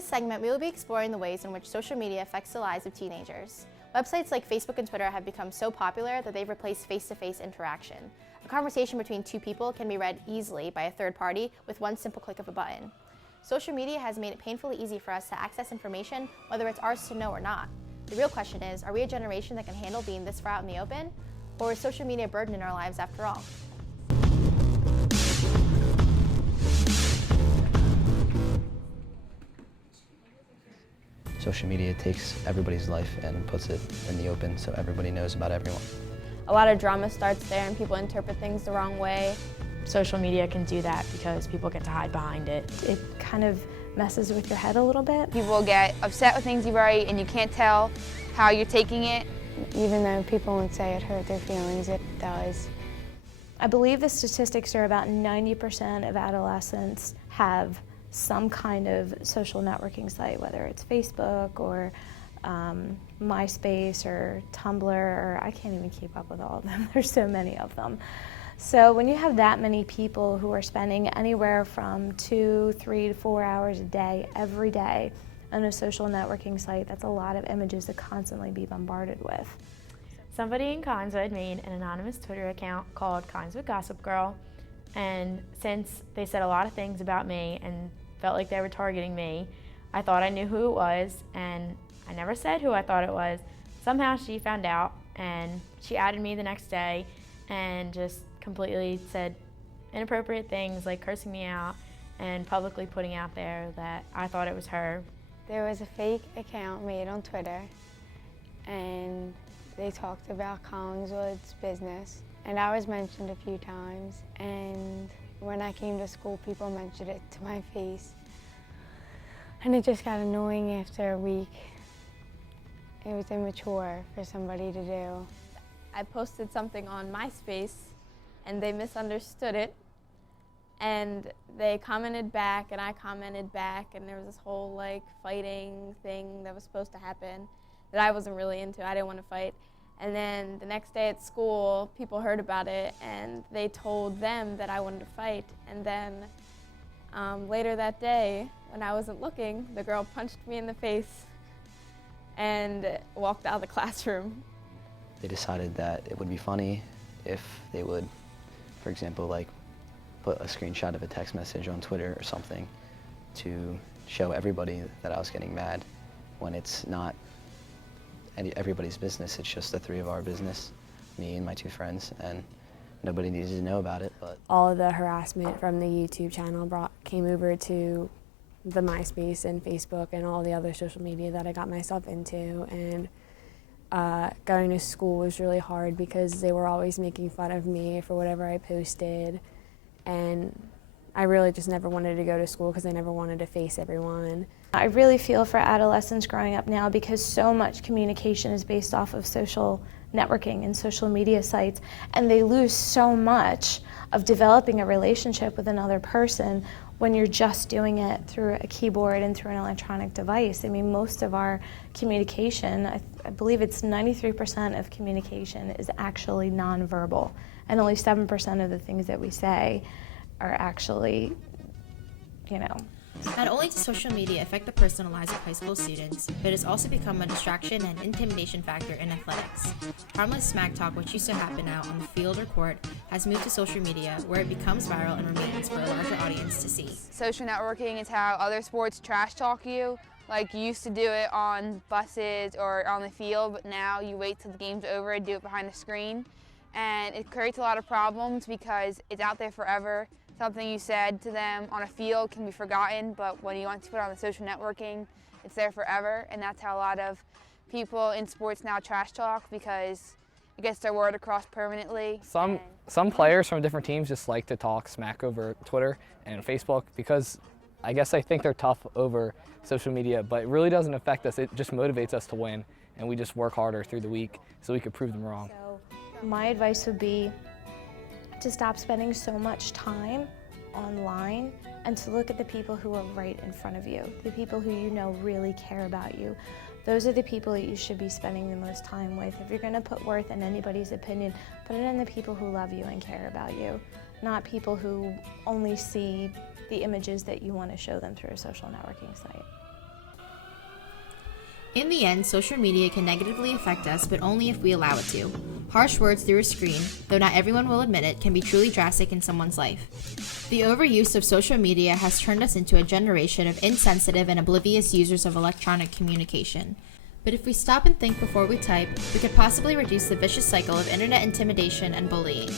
this segment, we will be exploring the ways in which social media affects the lives of teenagers. Websites like Facebook and Twitter have become so popular that they've replaced face-to-face interaction. A conversation between two people can be read easily by a third party with one simple click of a button. Social media has made it painfully easy for us to access information, whether it's ours to know or not. The real question is, are we a generation that can handle being this far out in the open? Or is social media a burden in our lives after all? Social media takes everybody's life and puts it in the open so everybody knows about everyone. A lot of drama starts there and people interpret things the wrong way. Social media can do that because people get to hide behind it. It kind of messes with your head a little bit. People get upset with things you write and you can't tell how you're taking it. Even though people won't say it hurt their feelings, it does. I believe the statistics are about 90% of adolescents have some kind of social networking site, whether it's Facebook or MySpace or Tumblr, or I can't even keep up with all of them. There's so many of them. So when you have that many people who are spending anywhere from 2, 3 to 4 hours a day, every day, on a social networking site, that's a lot of images to constantly be bombarded with. Somebody in Collingswood made an anonymous Twitter account called Collingswood Gossip Girl, and since they said a lot of things about me and felt like they were targeting me, I thought I knew who it was, and I never said who I thought it was. Somehow she found out, and she added me the next day and just completely said inappropriate things like cursing me out and publicly putting out there that I thought it was her. There was a fake account made on Twitter, and they talked about Collingswood's business, and I was mentioned a few times, and when I came to school, people mentioned it to my face, and it just got annoying after a week. It was immature for somebody to do. I posted something on MySpace and they misunderstood it, and they commented back and I commented back, and there was this whole like fighting thing that was supposed to happen that I wasn't really into. I didn't want to fight. And then the next day at school, people heard about it and they told them that I wanted to fight. And then later that day, when I wasn't looking, the girl punched me in the face and walked out of the classroom. They decided that it would be funny if they would, for example, like put a screenshot of a text message on Twitter or something to show everybody that I was getting mad when it's not everybody's business. It's just the three of our business, me and my two friends, and nobody needed to know about it. But all of the harassment from the YouTube channel came over to the MySpace and Facebook and all the other social media that I got myself into, and going to school was really hard because they were always making fun of me for whatever I posted, and I really just never wanted to go to school because I never wanted to face everyone. I really feel for adolescents growing up now because so much communication is based off of social networking and social media sites, and they lose so much of developing a relationship with another person when you're just doing it through a keyboard and through an electronic device. I mean, most of our communication, I believe it's 93% of communication is actually nonverbal, and only 7% of the things that we say are actually, Not only does social media affect the personal lives of high school students, but it has also become a distraction and intimidation factor in athletics. Harmless smack talk, which used to happen out on the field or court, has moved to social media, where it becomes viral and remains for a larger audience to see. Social networking is how other sports trash talk you. Like, you used to do it on buses or on the field, but now you wait till the game's over and do it behind the screen. And it creates a lot of problems because it's out there forever. Something you said to them on a field can be forgotten, but when you want to put it on the social networking, it's there forever, and that's how a lot of people in sports now trash talk, because it gets their word across permanently. Some players from different teams just like to talk smack over Twitter and Facebook because I guess they think they're tough over social media, but it really doesn't affect us. It just motivates us to win, and we just work harder through the week so we could prove them wrong. So my advice would be to stop spending so much time online and to look at the people who are right in front of you, the people who you know really care about you. Those are the people that you should be spending the most time with. If you're going to put worth in anybody's opinion, put it in the people who love you and care about you, not people who only see the images that you want to show them through a social networking site. In the end, social media can negatively affect us, but only if we allow it to. Harsh words through a screen, though not everyone will admit it, can be truly drastic in someone's life. The overuse of social media has turned us into a generation of insensitive and oblivious users of electronic communication. But if we stop and think before we type, we could possibly reduce the vicious cycle of internet intimidation and bullying.